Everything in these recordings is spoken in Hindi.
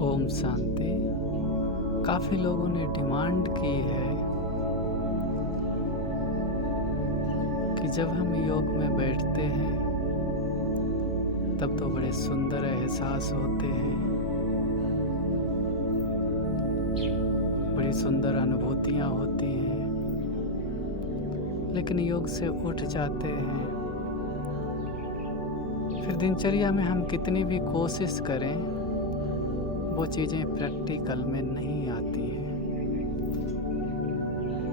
ओम शांति। काफ़ी लोगों ने डिमांड की है कि जब हम योग में बैठते हैं तब तो बड़े सुंदर एहसास होते हैं, बड़ी सुंदर अनुभूतियाँ होती हैं, लेकिन योग से उठ जाते हैं। फिर दिनचर्या में हम कितनी भी कोशिश करें, वो चीज़ें प्रैक्टिकल में नहीं आती हैं।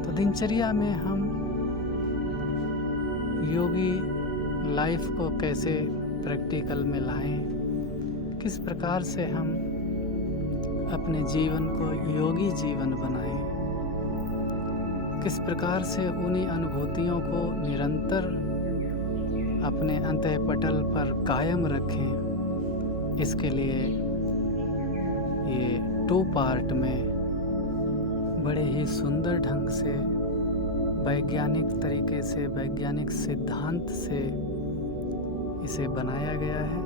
तो दिनचर्या में हम योगी लाइफ को कैसे प्रैक्टिकल में लाएं, किस प्रकार से हम अपने जीवन को योगी जीवन बनाएं, किस प्रकार से उन्हीं अनुभूतियों को निरंतर अपने अंतःपटल पर कायम रखें। इसके लिए ये 2 पार्ट में बड़े ही सुंदर ढंग से, वैज्ञानिक तरीके से, वैज्ञानिक सिद्धांत से इसे बनाया गया है।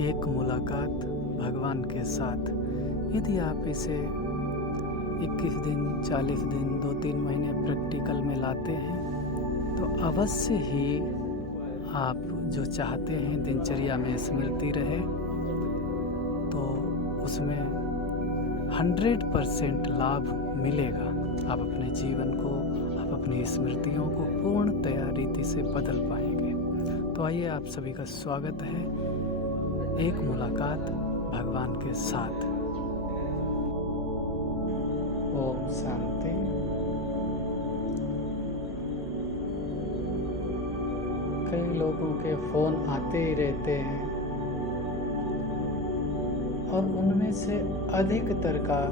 एक मुलाकात भगवान के साथ, यदि आप इसे 21 दिन, 40 दिन, 2-3 महीने प्रैक्टिकल में लाते हैं तो अवश्य ही आप जो चाहते हैं दिनचर्या में स्मृति रहे, तो उसमें 100% लाभ मिलेगा। आप अपने जीवन को, आप अपनी स्मृतियों को पूर्णतया रीति से बदल पाएंगे। तो आइए, आप सभी का स्वागत है एक मुलाकात भगवान के साथ। ओम शांति। कई लोगों के फ़ोन आते ही रहते हैं और उनमें से अधिकतर का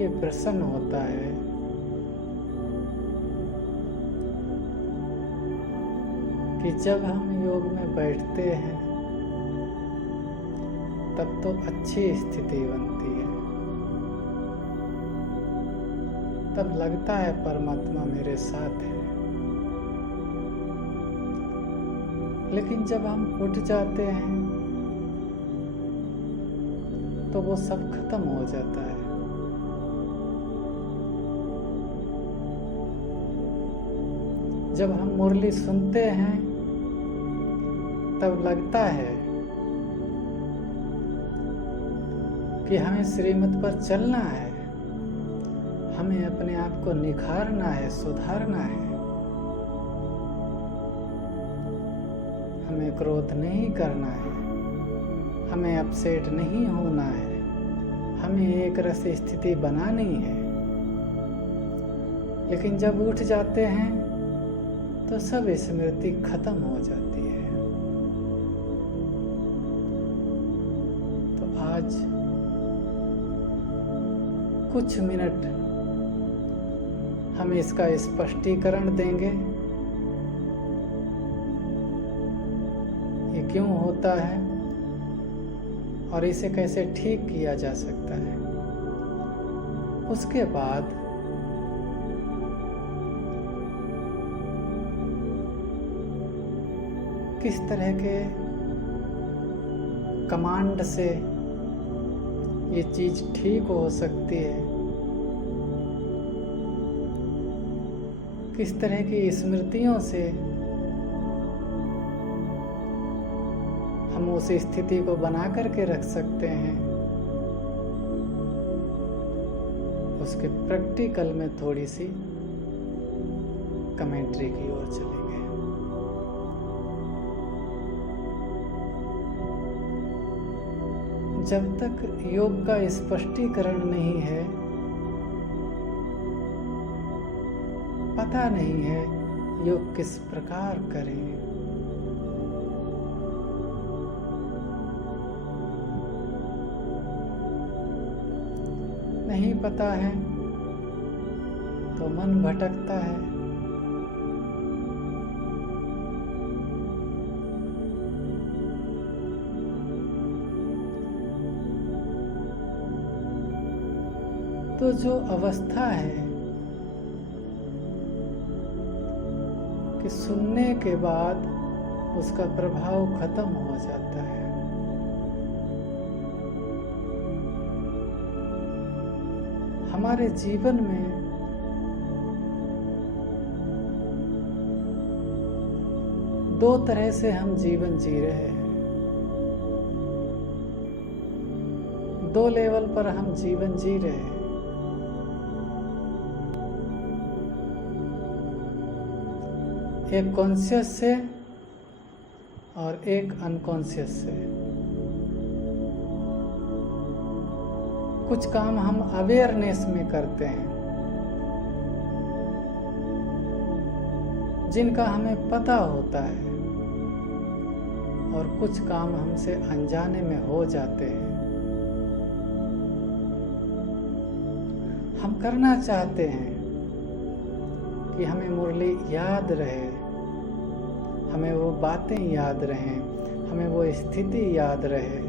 ये प्रश्न होता है कि जब हम योग में बैठते हैं तब तो अच्छी स्थिति बनती है, तब लगता है परमात्मा मेरे साथ है, लेकिन जब हम उठ जाते हैं तो वो सब खत्म हो जाता है। जब हम मुरली सुनते हैं तब लगता है कि हमें श्रीमत पर चलना है, हमें अपने आप को निखारना है, सुधारना है, हमें क्रोध नहीं करना है, हमें अपसेट नहीं होना है, हमें एक रस स्थिति बनानी है। लेकिन जब उठ जाते हैं तो सब स्मृति खत्म हो जाती है। तो आज कुछ मिनट हम इसका स्पष्टीकरण देंगे, ये क्यों होता है और इसे कैसे ठीक किया जा सकता है। उसके बाद किस तरह के कमांड से ये चीज ठीक हो सकती है, किस तरह की स्मृतियों से हम उस स्थिति को बना करके रख सकते हैं, उसके प्रैक्टिकल में थोड़ी सी कमेंट्री की ओर चलेंगे। जब तक योग का स्पष्टीकरण नहीं है, पता नहीं है योग किस प्रकार करें, नहीं पता है तो मन भटकता है। तो जो अवस्था है कि सुनने के बाद उसका प्रभाव खत्म हो जाता है। हमारे जीवन में दो तरह से हम जीवन जी रहे हैं, दो लेवल पर हम जीवन जी रहे हैं। एक कॉन्शियस से और एक अनकॉन्शियस से। कुछ काम हम अवेयरनेस में करते हैं जिनका हमें पता होता है, और कुछ काम हमसे अनजाने में हो जाते हैं। हम करना चाहते हैं कि हमें मुरली याद रहे, हमें वो बातें याद रहें, हमें वो स्थिति याद रहे,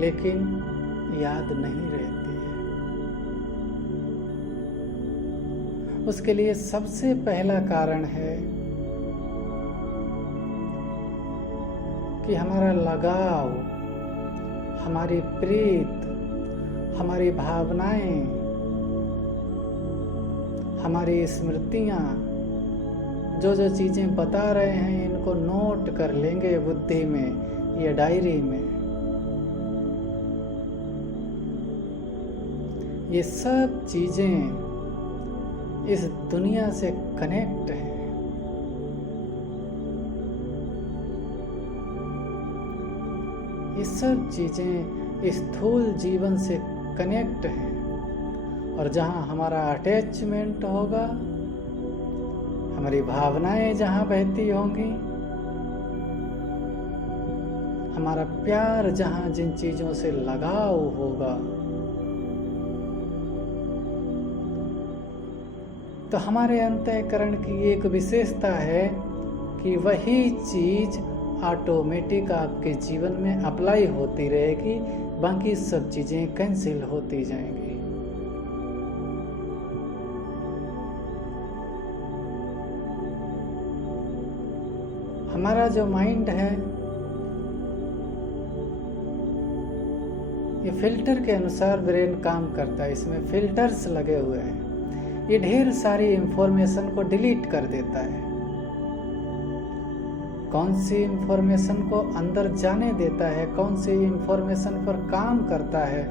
लेकिन याद नहीं रहती है। उसके लिए सबसे पहला कारण है कि हमारा लगाव, हमारी प्रीत, हमारी भावनाएं, हमारी स्मृतियां, जो जो चीजें बता रहे हैं इनको नोट कर लेंगे बुद्धि में या डायरी में। ये सब चीजें इस दुनिया से कनेक्ट हैं। ये सब चीजें इस स्थूल जीवन से कनेक्ट हैं, और जहाँ हमारा अटैचमेंट होगा, हमारी भावनाएं जहाँ बहती होंगी, हमारा प्यार जहाँ जिन चीजों से लगाव होगा, तो हमारे अंतःकरण की एक विशेषता है कि वही चीज ऑटोमेटिक आपके जीवन में अप्लाई होती रहेगी, बाकी सब चीजें कैंसिल होती जाएंगी। हमारा जो माइंड है ये फिल्टर के अनुसार ब्रेन काम करता है। इसमें फिल्टर्स लगे हुए हैं। ये ढेर सारी इंफॉर्मेशन को डिलीट कर देता है। कौन सी इंफॉर्मेशन को अंदर जाने देता है, कौन सी इंफॉर्मेशन पर काम करता है।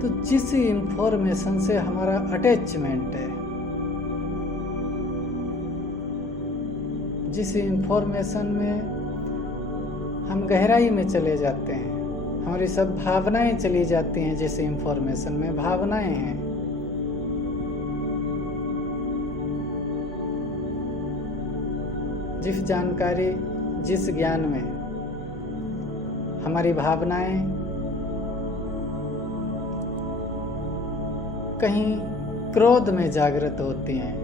तो जिस इंफॉर्मेशन से हमारा अटैचमेंट है, जिस इंफॉर्मेशन में हम गहराई में चले जाते हैं, हमारी सब भावनाएं चली जाती हैं, जिस इंफॉर्मेशन में भावनाएं हैं, जिस जानकारी, जिस ज्ञान में हमारी भावनाएं कहीं क्रोध में जागृत होती हैं,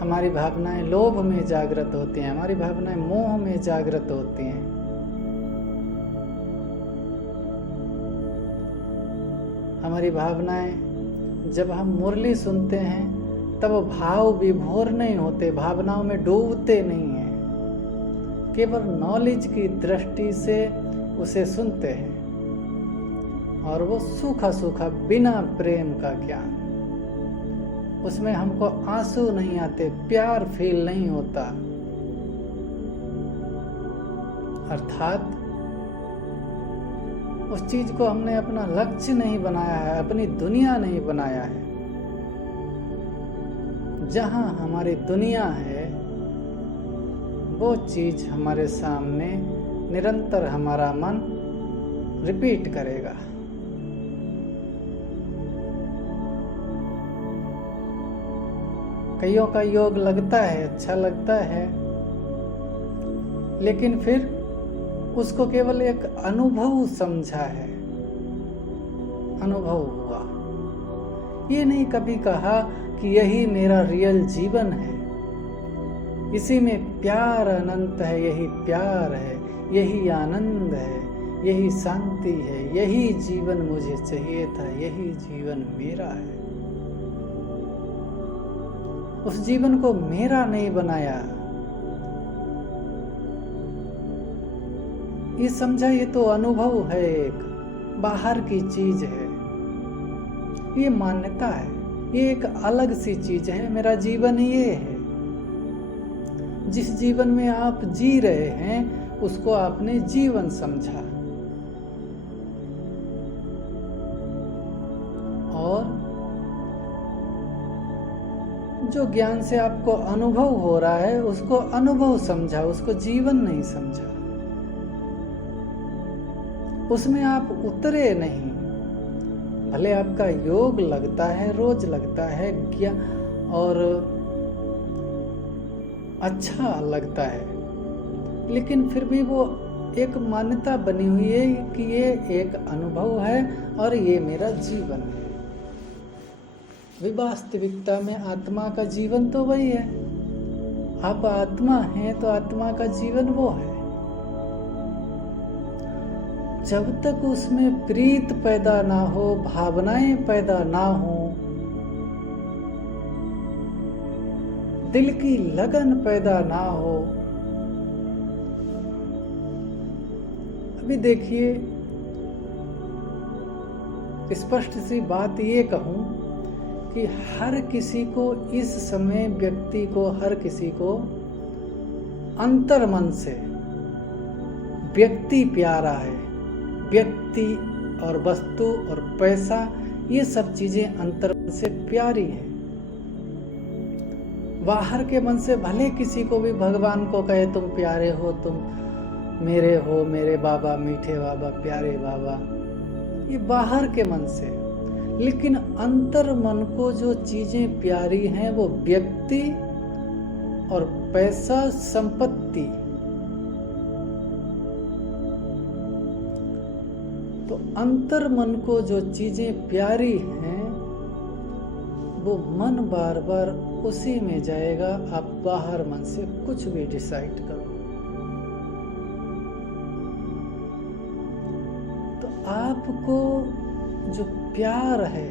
हमारी भावनाएं लोभ में जागृत होती हैं, हमारी भावनाएं मोह में जागृत होती हैं, हमारी भावनाएं जब हम मुरली सुनते हैं तब भाव विभोर नहीं होते, भावनाओं में डूबते नहीं हैं, केवल नॉलेज की दृष्टि से उसे सुनते हैं, और वो सूखा सूखा बिना प्रेम का ज्ञान, उसमें हमको आंसू नहीं आते, प्यार फील नहीं होता। अर्थात उस चीज को हमने अपना लक्ष्य नहीं बनाया है, अपनी दुनिया नहीं बनाया है। जहां हमारी दुनिया है वो चीज हमारे सामने निरंतर हमारा मन रिपीट करेगा। कईयों का योग लगता है, अच्छा लगता है, लेकिन फिर उसको केवल एक अनुभव समझा है, अनुभव हुआ। ये नहीं कभी कहा कि यही मेरा रियल जीवन है, इसी में प्यार अनंत है, यही प्यार है, यही आनंद है, यही शांति है, यही जीवन मुझे चाहिए था, यही जीवन मेरा है। उस जीवन को मेरा नहीं बनाया। ये समझा, ये तो अनुभव है, एक बाहर की चीज है, ये मान्यता है, ये एक अलग सी चीज है। मेरा जीवन ये है। जिस जीवन में आप जी रहे हैं उसको आपने जीवन समझा, और जो ज्ञान से आपको अनुभव हो रहा है उसको अनुभव समझा, उसको जीवन नहीं समझा। उसमें आप उतरे नहीं। भले आपका योग लगता है, रोज लगता है, ज्ञान और अच्छा लगता है, लेकिन फिर भी वो एक मान्यता बनी हुई है कि ये एक अनुभव है और ये मेरा जीवन है। वास्तविकता में आत्मा का जीवन तो वही है। आप आत्मा हैं तो आत्मा का जीवन वो है। जब तक उसमें प्रीत पैदा ना हो, भावनाएं पैदा ना हो, दिल की लगन पैदा ना हो। अभी देखिए, स्पष्ट सी बात ये कहूं कि हर किसी को इस समय, व्यक्ति को, हर किसी को अंतर्मन से व्यक्ति प्यारा है। व्यक्ति और वस्तु और पैसा, ये सब चीजें अंतर्मन से प्यारी हैं। बाहर के मन से भले किसी को भी भगवान को कहे तुम प्यारे हो, तुम मेरे हो, मेरे बाबा, मीठे बाबा, प्यारे बाबा, ये बाहर के मन से। लेकिन अंतर मन को जो चीजें प्यारी हैं वो व्यक्ति और पैसा, संपत्ति। तो अंतर मन को जो चीजें प्यारी हैं वो मन बार बार उसी में जाएगा। आप बाहर मन से कुछ भी डिसाइड करो। तो आपको जो प्यार है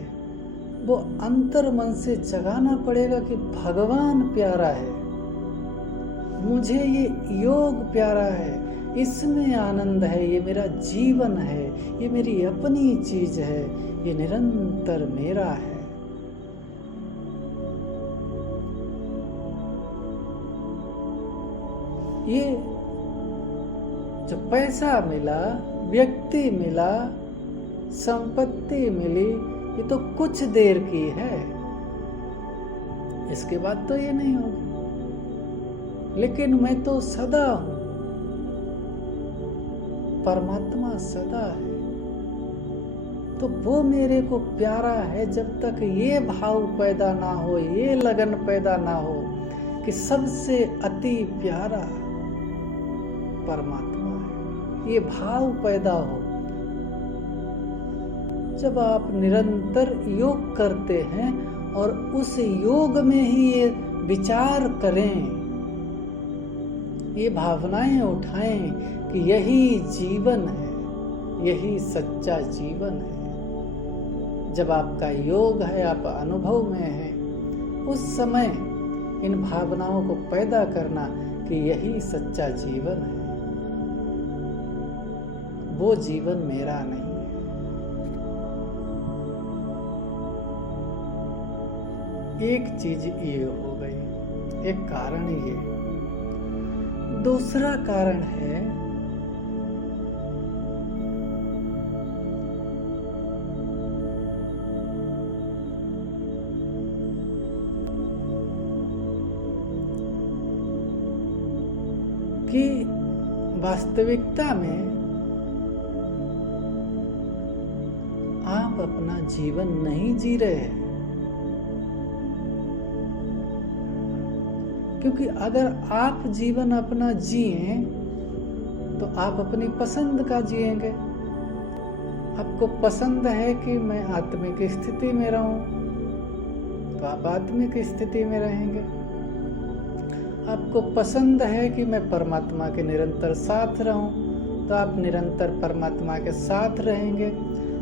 वो अंतर मन से जगाना पड़ेगा कि भगवान प्यारा है, मुझे ये योग प्यारा है, इसमें आनंद है, ये मेरा जीवन है, ये मेरी अपनी चीज है, ये निरंतर मेरा है। ये जो पैसा मिला, व्यक्ति मिला, संपत्ति मिली, ये तो कुछ देर की है, इसके बाद तो ये नहीं होगी। लेकिन मैं तो सदा हूं, परमात्मा सदा है, तो वो मेरे को प्यारा है। जब तक ये भाव पैदा ना हो, ये लगन पैदा ना हो कि सबसे अति प्यारा परमात्मा है, ये भाव पैदा हो। जब आप निरंतर योग करते हैं और उस योग में ही ये विचार करें, ये भावनाएं उठाएं कि यही जीवन है, यही सच्चा जीवन है। जब आपका योग है, आप अनुभव में हैं, उस समय इन भावनाओं को पैदा करना कि यही सच्चा जीवन है, वो जीवन मेरा नहीं है। एक चीज ये हो गई, एक कारण ये। दूसरा कारण है कि वास्तविकता में आप अपना जीवन नहीं जी रहे हैं। क्योंकि अगर आप जीवन अपना जिए तो आप अपनी पसंद का जिएंगे। आपको पसंद है कि मैं आत्मिक स्थिति में रहूं तो आप आत्मिक स्थिति में रहेंगे। आपको पसंद है कि मैं परमात्मा के निरंतर साथ रहूं तो आप निरंतर परमात्मा के साथ रहेंगे।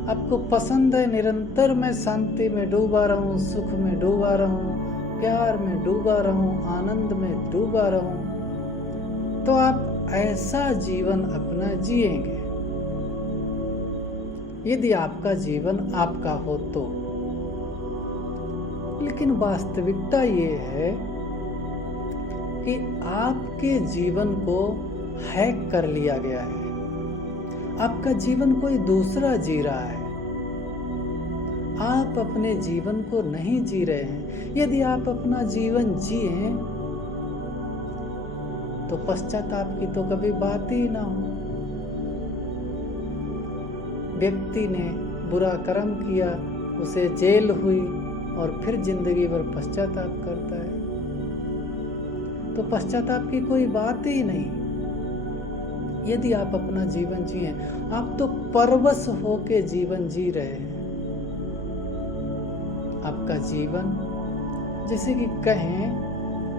आपको पसंद है निरंतर मैं शांति में डूबा रहूं, सुख में डूबा रहूं, प्यार में डूबा रहूं, आनंद में डूबा रहूं, तो आप ऐसा जीवन अपना जिएंगे। यदि आपका जीवन आपका हो तो। लेकिन वास्तविकता ये है कि आपके जीवन को हैक कर लिया गया है। आपका जीवन कोई दूसरा जी रहा है, आप अपने जीवन को नहीं जी रहे हैं। यदि आप अपना जीवन जिए तो पश्चाताप की तो कभी बात ही ना हो। व्यक्ति ने बुरा कर्म किया, उसे जेल हुई और फिर जिंदगी भर पश्चाताप करता है, तो पश्चाताप की कोई बात ही नहीं। यदि आप अपना जीवन जिए, आप तो परवश होके जीवन जी रहे हैं। आपका जीवन जैसे कि कहें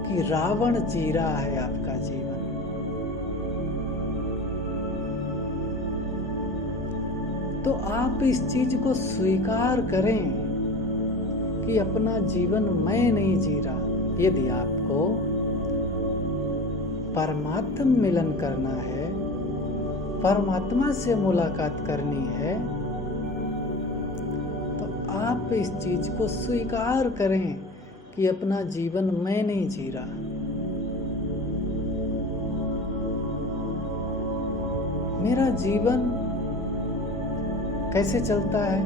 कि रावण जी रहा है आपका जीवन। तो आप इस चीज को स्वीकार करें कि अपना जीवन मैं नहीं जी रहा। यदि आपको परमात्मा मिलन करना है, परमात्मा से मुलाकात करनी है, तो आप इस चीज को स्वीकार करें कि अपना जीवन मैं नहीं जी रहा। मेरा जीवन कैसे चलता है?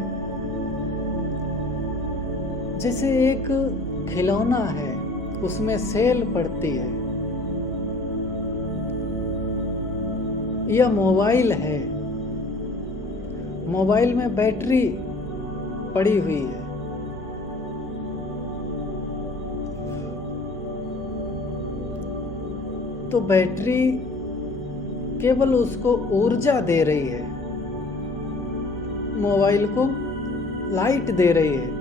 जैसे एक खिलौना है, उसमें सेल पड़ती है, या मोबाइल है, मोबाइल में बैटरी पड़ी हुई है, तो बैटरी केवल उसको ऊर्जा दे रही है, मोबाइल को लाइट दे रही है।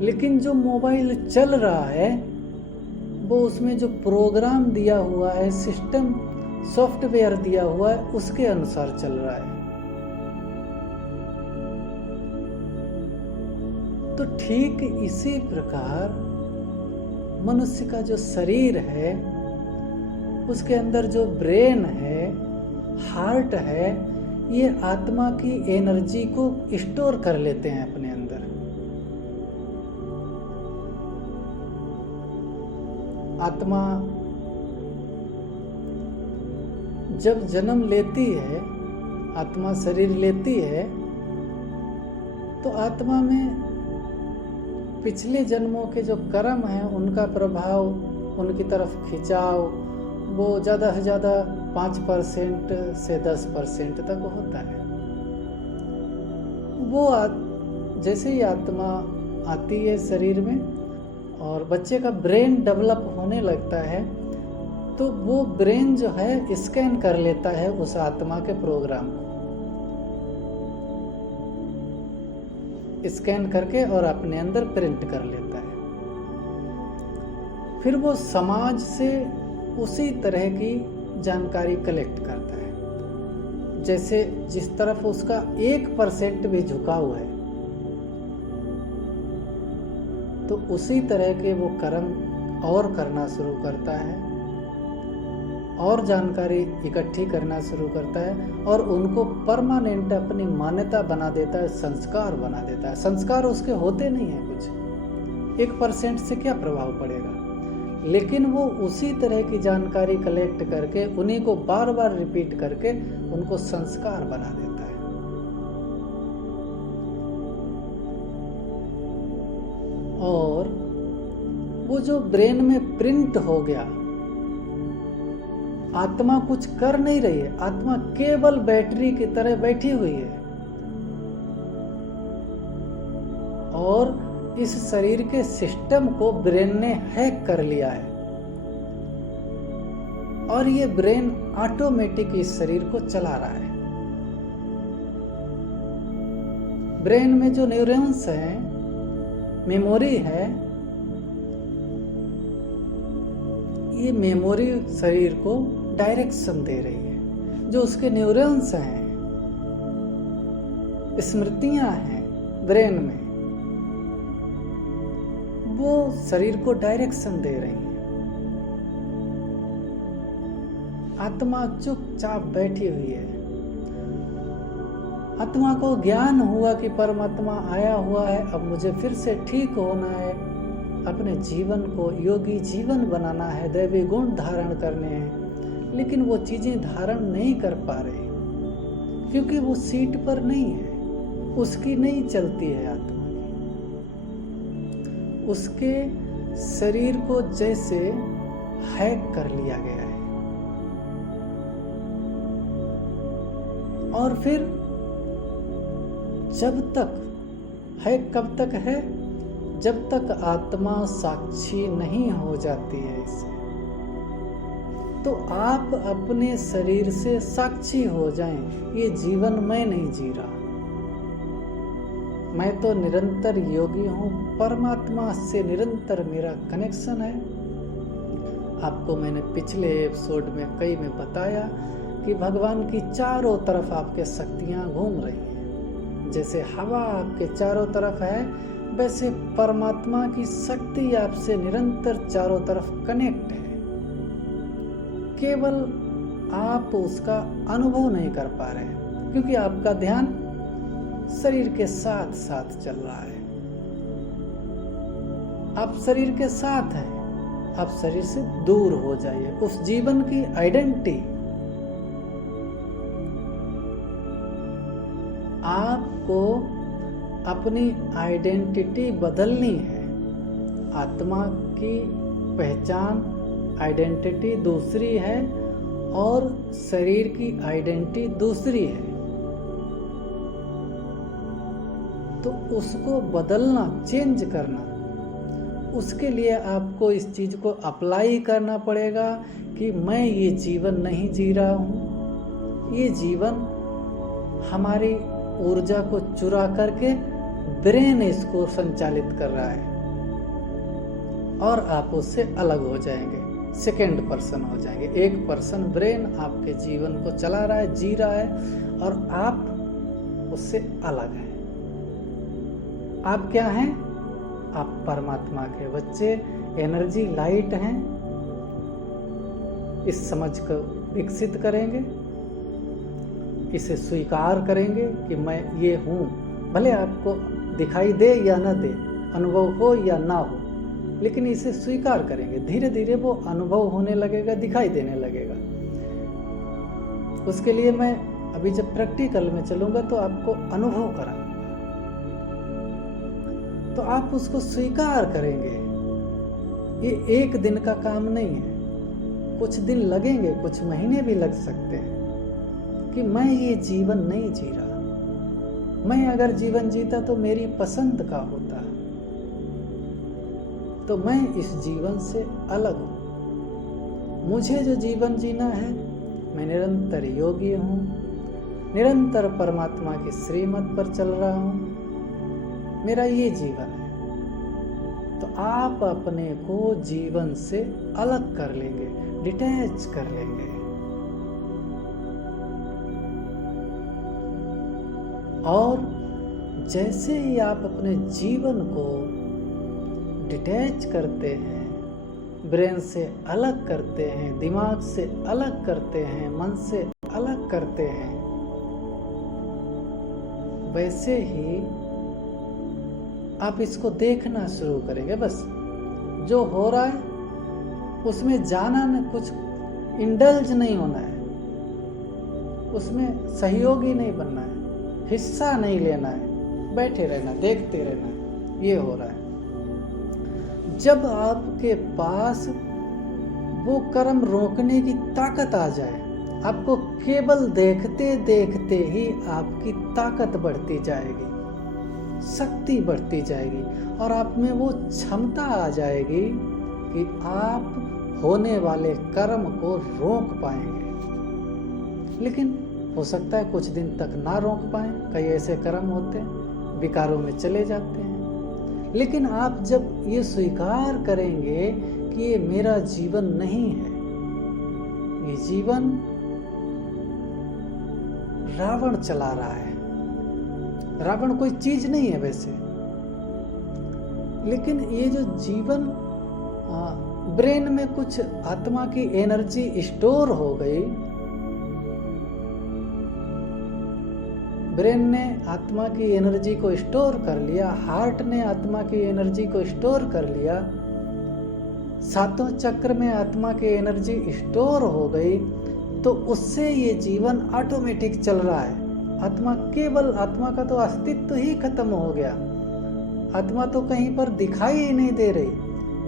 लेकिन जो मोबाइल चल रहा है वो उसमें जो प्रोग्राम दिया हुआ है, सिस्टम सॉफ्टवेयर दिया हुआ है, उसके अनुसार चल रहा है। तो ठीक इसी प्रकार मनुष्य का जो शरीर है, उसके अंदर जो ब्रेन है, हार्ट है, ये आत्मा की एनर्जी को स्टोर कर लेते हैं अपने अंदर। आत्मा जब जन्म लेती है, आत्मा शरीर लेती है, तो आत्मा में पिछले जन्मों के जो कर्म हैं उनका प्रभाव, उनकी तरफ खिंचाव, वो ज़्यादा से ज़्यादा 5% से 10% तक होता है। वो जैसे ही आत्मा आती है शरीर में और बच्चे का ब्रेन डेवलप होने लगता है, तो वो ब्रेन जो है स्कैन कर लेता है उस आत्मा के प्रोग्राम को, स्कैन करके और अपने अंदर प्रिंट कर लेता है। फिर वो समाज से उसी तरह की जानकारी कलेक्ट करता है, जैसे जिस तरफ उसका 1% भी झुकाव है, तो उसी तरह के वो कर्म और करना शुरू करता है, और जानकारी इकट्ठी करना शुरू करता है, और उनको परमानेंट अपनी मान्यता बना देता है, संस्कार बना देता है। संस्कार उसके होते नहीं है कुछ, 1% से क्या प्रभाव पड़ेगा, लेकिन वो उसी तरह की जानकारी कलेक्ट करके उन्हीं को बार बार रिपीट करके उनको संस्कार बना देता है। और वो जो ब्रेन में प्रिंट हो गया, आत्मा कुछ कर नहीं रही है, आत्मा केवल बैटरी की तरह बैठी हुई है और इस शरीर के सिस्टम को ब्रेन ने हैक कर लिया है, और ये ब्रेन ऑटोमेटिक इस शरीर को चला रहा है। ब्रेन में जो न्यूरॉन्स हैं, मेमोरी है, ये मेमोरी शरीर को डायरेक्शन दे रही है। जो उसके न्यूरॉन्स हैं, स्मृतियां हैं ब्रेन में, वो शरीर को डायरेक्शन दे रही हैं। आत्मा चुपचाप बैठी हुई है। आत्मा को ज्ञान हुआ कि परमात्मा आया हुआ है, अब मुझे फिर से ठीक होना है, अपने जीवन को योगी जीवन बनाना है, दैवी गुण धारण करने हैं, लेकिन वो चीजें धारण नहीं कर पा रहे क्योंकि वो सीट पर नहीं है, उसकी नहीं चलती है आत्मा की। उसके शरीर को जैसे हैक कर लिया गया है। और फिर जब तक है, कब तक है? जब तक आत्मा साक्षी नहीं हो जाती है इससे। तो आप अपने शरीर से साक्षी हो जाएं, ये जीवन मैं नहीं जी रहा, मैं तो निरंतर योगी हूँ, परमात्मा से निरंतर मेरा कनेक्शन है। आपको मैंने पिछले एपिसोड में कई में बताया कि भगवान की चारों तरफ आपके शक्तियाँ घूम रही हैं। जैसे हवा आपके चारों तरफ है, वैसे परमात्मा की शक्ति आपसे निरंतर चारों तरफ कनेक्ट है। केवल आप उसका अनुभव नहीं कर पा रहे हैं क्योंकि आपका ध्यान शरीर के साथ साथ चल रहा है। आप शरीर के साथ हैं, आप शरीर से दूर हो जाइए। उस जीवन की आइडेंटिटी आपको, अपनी आइडेंटिटी बदलनी है। आत्मा की पहचान आइडेंटिटी दूसरी है और शरीर की आइडेंटिटी दूसरी है। तो उसको बदलना, चेंज करना, उसके लिए आपको इस चीज को अप्लाई करना पड़ेगा कि मैं ये जीवन नहीं जी रहा हूँ। ये जीवन हमारी ऊर्जा को चुरा करके ब्रेन इसको संचालित कर रहा है और आप उससे अलग हो जाएंगे, सेकेंड पर्सन हो जाएंगे। एक पर्सन ब्रेन आपके जीवन को चला रहा है, जी रहा है, और आप उससे अलग हैं। आप क्या हैं? आप परमात्मा के बच्चे, एनर्जी लाइट हैं। इस समझ को विकसित करेंगे, इसे स्वीकार करेंगे कि मैं ये हूँ, भले आपको दिखाई दे या ना दे, अनुभव हो या ना हो, लेकिन इसे स्वीकार करेंगे। धीरे धीरे वो अनुभव होने लगेगा, दिखाई देने लगेगा। उसके लिए मैं अभी जब प्रैक्टिकल में चलूंगा तो आपको अनुभव कराऊंगा, तो आप उसको स्वीकार करेंगे। ये एक दिन का काम नहीं है, कुछ दिन लगेंगे, कुछ महीने भी लग सकते हैं कि मैं ये जीवन नहीं जी रहा। मैं अगर जीवन जीता तो मेरी पसंद का होता, तो मैं इस जीवन से अलग हूँ। मुझे जो जीवन जीना है, मैं निरंतर योगी हूँ, निरंतर परमात्मा की श्रीमत पर चल रहा हूँ, मेरा ये जीवन है। तो आप अपने को जीवन से अलग कर लेंगे, डिटैच कर लेंगे। और जैसे ही आप अपने जीवन को डिटैच करते हैं, ब्रेन से अलग करते हैं, दिमाग से अलग करते हैं, मन से अलग करते हैं, वैसे ही आप इसको देखना शुरू करेंगे। बस जो हो रहा है उसमें जाना न, कुछ इंडल्ज नहीं होना है, उसमें सहयोगी नहीं बनना है, हिस्सा नहीं लेना है, बैठे रहना, देखते रहना, ये हो रहा है। जब आपके पास वो कर्म रोकने की ताकत आ जाए, आपको केवल देखते देखते ही आपकी ताकत बढ़ती जाएगी, शक्ति बढ़ती जाएगी, और आप में वो क्षमता आ जाएगी कि आप होने वाले कर्म को रोक पाएंगे। लेकिन हो सकता है कुछ दिन तक ना रोक पाएं, कई ऐसे कर्म होते हैं विकारों में चले जाते हैं। लेकिन आप जब ये स्वीकार करेंगे कि ये मेरा जीवन नहीं है, ये जीवन रावण चला रहा है। रावण कोई चीज नहीं है वैसे, लेकिन ये जो जीवन ब्रेन में कुछ आत्मा की एनर्जी स्टोर हो गई, ब्रेन ने आत्मा की एनर्जी को स्टोर कर लिया, हार्ट ने आत्मा की एनर्जी को स्टोर कर लिया, सातों चक्र में आत्मा की एनर्जी स्टोर हो गई, तो उससे ये जीवन ऑटोमेटिक चल रहा है। आत्मा का तो अस्तित्व ही खत्म हो गया। आत्मा तो कहीं पर दिखाई ही नहीं दे रही,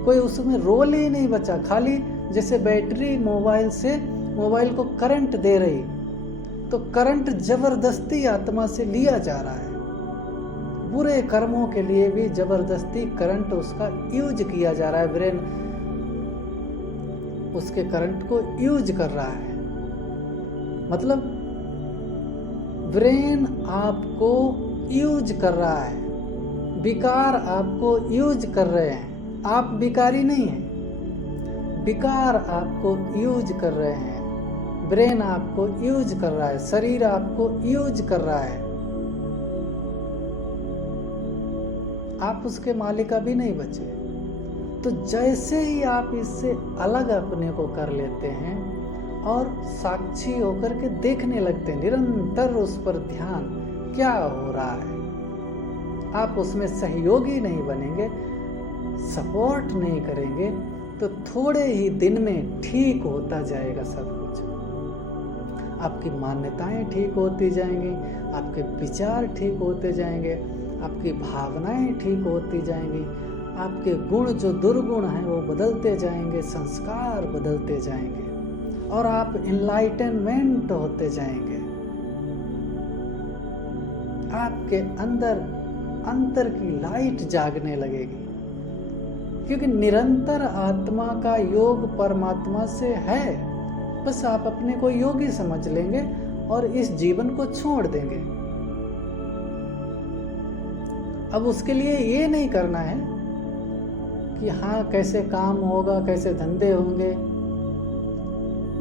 कोई उसमें रोल ही नहीं बचा। खाली जैसे बैटरी मोबाइल को करंट दे रही, तो करंट जबरदस्ती आत्मा से लिया जा रहा है। बुरे कर्मों के लिए भी जबरदस्ती करंट उसका यूज किया जा रहा है। ब्रेन उसके करंट को यूज कर रहा है। मतलब ब्रेन आपको यूज कर रहा है, विकार आपको यूज कर रहे हैं। आप विकारी नहीं हैं, विकार आपको यूज कर रहे हैं। ब्रेन आपको यूज कर रहा है, शरीर आपको यूज कर रहा है। आप उसके मालिक भी नहीं बचे। तो जैसे ही आप इससे अलग अपने को कर लेते हैं और साक्षी होकर के देखने लगते हैं, निरंतर उस पर ध्यान क्या हो रहा है, आप उसमें सहयोगी नहीं बनेंगे, सपोर्ट नहीं करेंगे, तो थोड़े ही दिन में ठीक होता जाएगा सब कुछ। आपकी मान्यताएं ठीक होती जाएंगी, आपके विचार ठीक होते जाएंगे, आपकी भावनाएं ठीक होती जाएंगी, आपके गुण जो दुर्गुण हैं वो बदलते जाएंगे, संस्कार बदलते जाएंगे और आप इनलाइटनमेंट होते जाएंगे। आपके अंतर की लाइट जागने लगेगी, क्योंकि निरंतर आत्मा का योग परमात्मा से है। बस आप अपने को योगी समझ लेंगे और इस जीवन को छोड़ देंगे। अब उसके लिए ये नहीं करना है कि हाँ कैसे काम होगा, कैसे धंधे होंगे।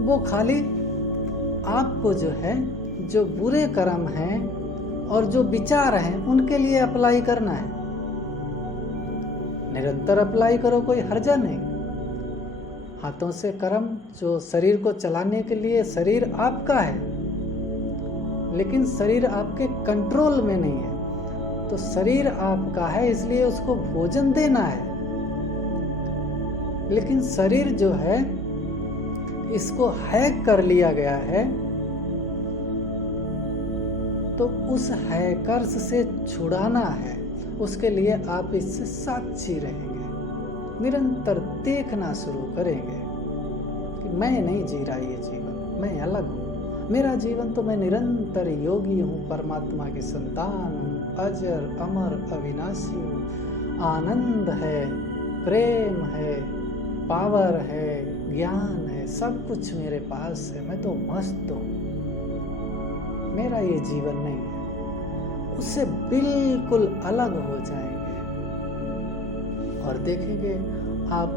वो खाली आपको जो है, जो बुरे कर्म हैं और जो विचार हैं, उनके लिए अप्लाई करना है। निरंतर अप्लाई करो, कोई हर्जा नहीं। हाथों से कर्म, जो शरीर को चलाने के लिए, शरीर आपका है लेकिन शरीर आपके कंट्रोल में नहीं है। तो शरीर आपका है इसलिए उसको भोजन देना है, लेकिन शरीर जो है इसको हैक कर लिया गया है, तो उस हैकर्स से छुड़ाना है। उसके लिए आप इससे साक्षी रहेंगे, निरंतर देखना शुरू करेंगे कि मैं नहीं जी रहा ये जीवन, मैं अलग हूँ। मेरा जीवन तो मैं निरंतर योगी हूँ, परमात्मा की संतान हूँ, अजर अमर अविनाशी हूँ। आनंद है, प्रेम है, पावर है, ज्ञान है, सब कुछ मेरे पास है। मैं तो मस्त हूँ। मेरा ये जीवन नहीं है। उससे बिल्कुल अलग हो जाएंगे और देखेंगे आप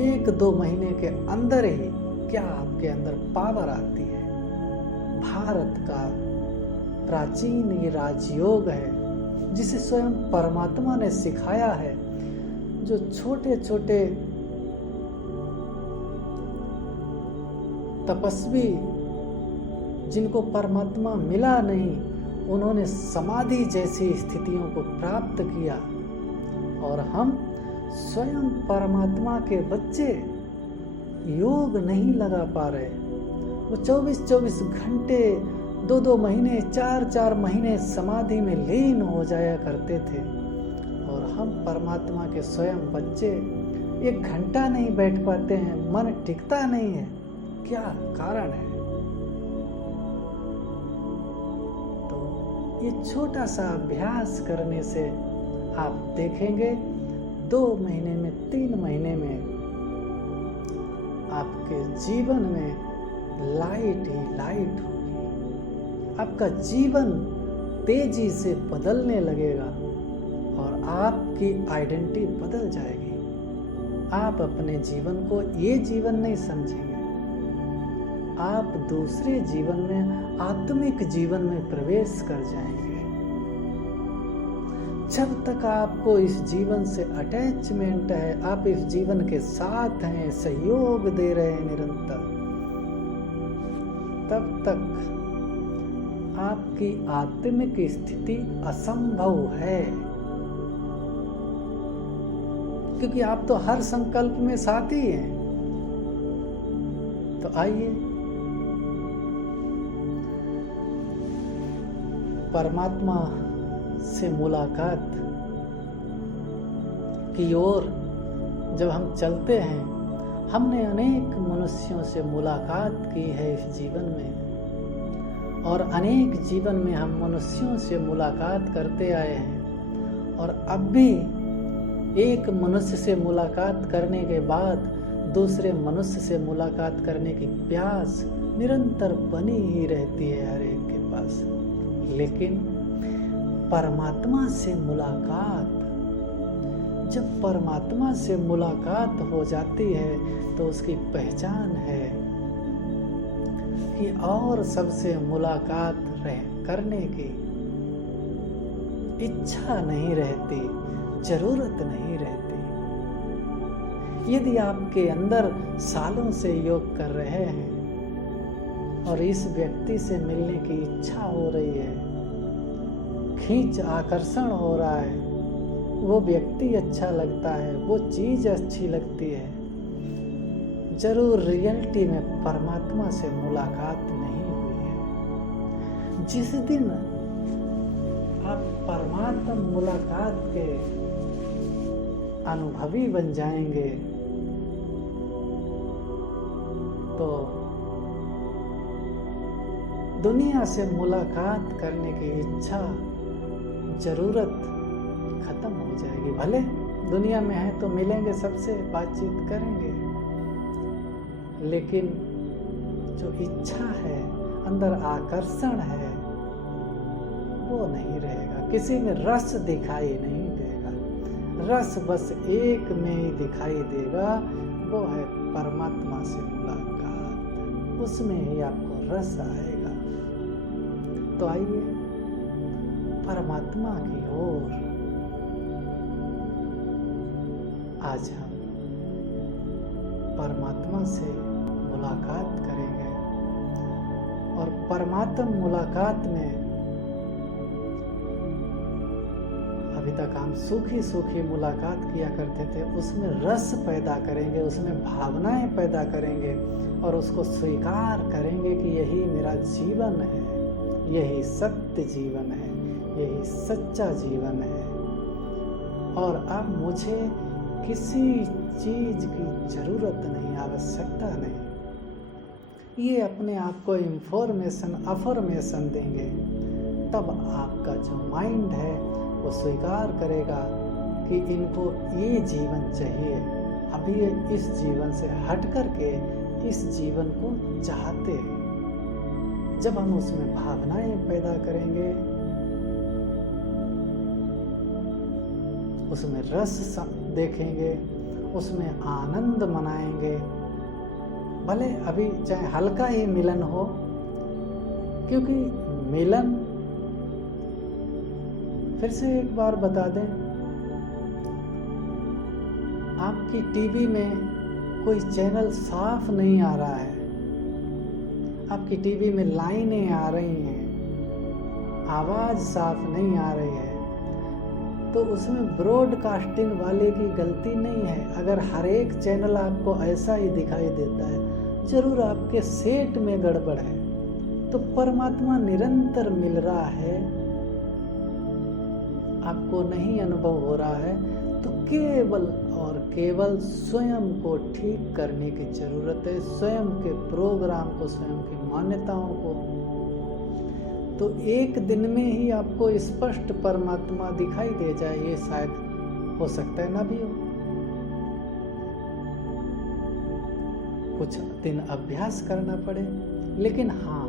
1-2 महीने के अंदर ही क्या आपके अंदर पावर आती है। भारत का प्राचीन ये राजयोग है, जिसे स्वयं परमात्मा ने सिखाया है। जो छोटे छोटे तपस्वी, जिनको परमात्मा मिला नहीं, उन्होंने समाधि जैसी स्थितियों को प्राप्त किया, और हम स्वयं परमात्मा के बच्चे योग नहीं लगा पा रहे। वो 24-24 घंटे, 2-2 महीने, 4-4 महीने समाधि में लीन हो जाया करते थे, और हम परमात्मा के स्वयं बच्चे 1 घंटा नहीं बैठ पाते हैं, मन टिकता नहीं है। क्या कारण है? ये छोटा सा अभ्यास करने से आप देखेंगे 2 महीने में, 3 महीने में आपके जीवन में लाइट ही लाइट होगी। आपका जीवन तेजी से बदलने लगेगा और आपकी आइडेंटिटी बदल जाएगी। आप अपने जीवन को ये जीवन नहीं समझेंगे, आप दूसरे जीवन में, आत्मिक जीवन में प्रवेश कर जाएंगे। जब तक आपको इस जीवन से अटैचमेंट है, आप इस जीवन के साथ हैं, सहयोग दे रहे हैं निरंतर, तब तक आपकी आत्मिक स्थिति असंभव है। क्योंकि आप तो हर संकल्प में साथी हैं। तो आइए परमात्मा से मुलाकात की ओर जब हम चलते हैं, हमने अनेक मनुष्यों से मुलाकात की है इस जीवन में, और अनेक जीवन में हम मनुष्यों से मुलाकात करते आए हैं, और अब भी एक मनुष्य से मुलाकात करने के बाद दूसरे मनुष्य से मुलाकात करने की प्यास निरंतर बनी ही रहती है हर एक के पास। लेकिन परमात्मा से मुलाकात, जब परमात्मा से मुलाकात हो जाती है तो उसकी पहचान है कि और सबसे मुलाकात करने की इच्छा नहीं रहती, जरूरत नहीं रहती। यदि आपके अंदर सालों से योग कर रहे हैं और इस व्यक्ति से मिलने की इच्छा हो रही है, खींच आकर्षण हो रहा है, वो व्यक्ति अच्छा लगता है, वो चीज अच्छी लगती है, जरूर रियलिटी में परमात्मा से मुलाकात नहीं हुई है। जिस दिन आप परमात्मा मुलाकात के अनुभवी बन जाएंगे तो दुनिया से मुलाकात करने की इच्छा, जरूरत खत्म हो जाएगी। भले दुनिया में है तो मिलेंगे, सबसे बातचीत करेंगे, लेकिन जो इच्छा है, अंदर आकर्षण है, वो नहीं रहेगा। किसी में रस दिखाई नहीं देगा। रस बस एक में ही दिखाई देगा, वो है परमात्मा से मुलाकात। उसमें ही आपको रस आएगा। तो आइए परमात्मा की ओर आज हम परमात्मा से मुलाकात करेंगे। और परमात्मा मुलाकात में अभी तक हम सूखी सूखी मुलाकात किया करते थे, उसमें रस पैदा करेंगे, उसमें भावनाएं पैदा करेंगे और उसको स्वीकार करेंगे कि यही मेरा जीवन है, यही सत्य जीवन है, यही सच्चा जीवन है। और अब मुझे किसी चीज की जरूरत नहीं, आवश्यकता नहीं। ये अपने आप को अफर्मेशन देंगे, तब आपका जो माइंड है वो स्वीकार करेगा कि इनको ये जीवन चाहिए। अभी ये इस जीवन से हट करके इस जीवन को चाहते हैं। जब हम उसमें भावनाएं पैदा करेंगे, उसमें रस देखेंगे, उसमें आनंद मनाएंगे, भले अभी चाहे हल्का ही मिलन हो, क्योंकि मिलन, फिर से एक बार बता दें, आपकी टीवी में कोई चैनल साफ नहीं आ रहा है, आपकी टीवी में लाइनें आ रही हैं, आवाज साफ नहीं आ रही है, तो उसमें ब्रॉडकास्टिंग वाले की गलती नहीं है। अगर हर एक चैनल आपको ऐसा ही दिखाई देता है, जरूर आपके सेट में गड़बड़ है। तो परमात्मा निरंतर मिल रहा है, आपको नहीं अनुभव हो रहा है, तो केवल और केवल स्वयं को ठीक करने की जरूरत है, स्वयं के प्रोग्राम को, स्वयं की मान्यताओं को। तो एक दिन में ही आपको स्पष्ट परमात्मा दिखाई दे जाए, ये शायद हो सकता है ना भी हो। कुछ दिन अभ्यास करना पड़े, लेकिन हाँ,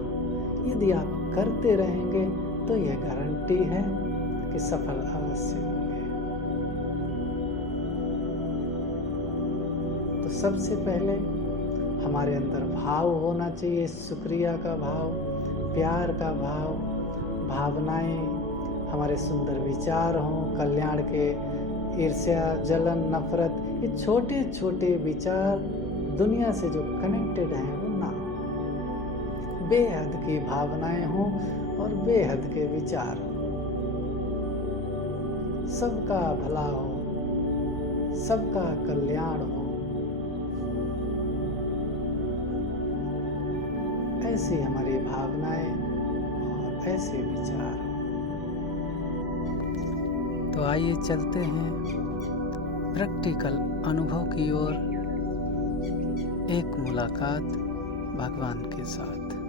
यदि आप करते रहेंगे तो यह गारंटी है कि सफल अवश्य होंगे। तो सबसे पहले हमारे अंदर भाव होना चाहिए, शुक्रिया का भाव, प्यार का भाव, भावनाएं, हमारे सुंदर विचार हों कल्याण के, ईर्ष्या, जलन, नफरत, ये छोटे छोटे विचार दुनिया से जो कनेक्टेड हैं वो ना हो। बेहद की भावनाएं हों और बेहद के विचार हों। सबका भला हो, सबका कल्याण हो, ऐसी हमारी भावनाएं और ऐसे विचार। तो आइए चलते हैं प्रैक्टिकल अनुभव की ओर, एक मुलाकात भगवान के साथ।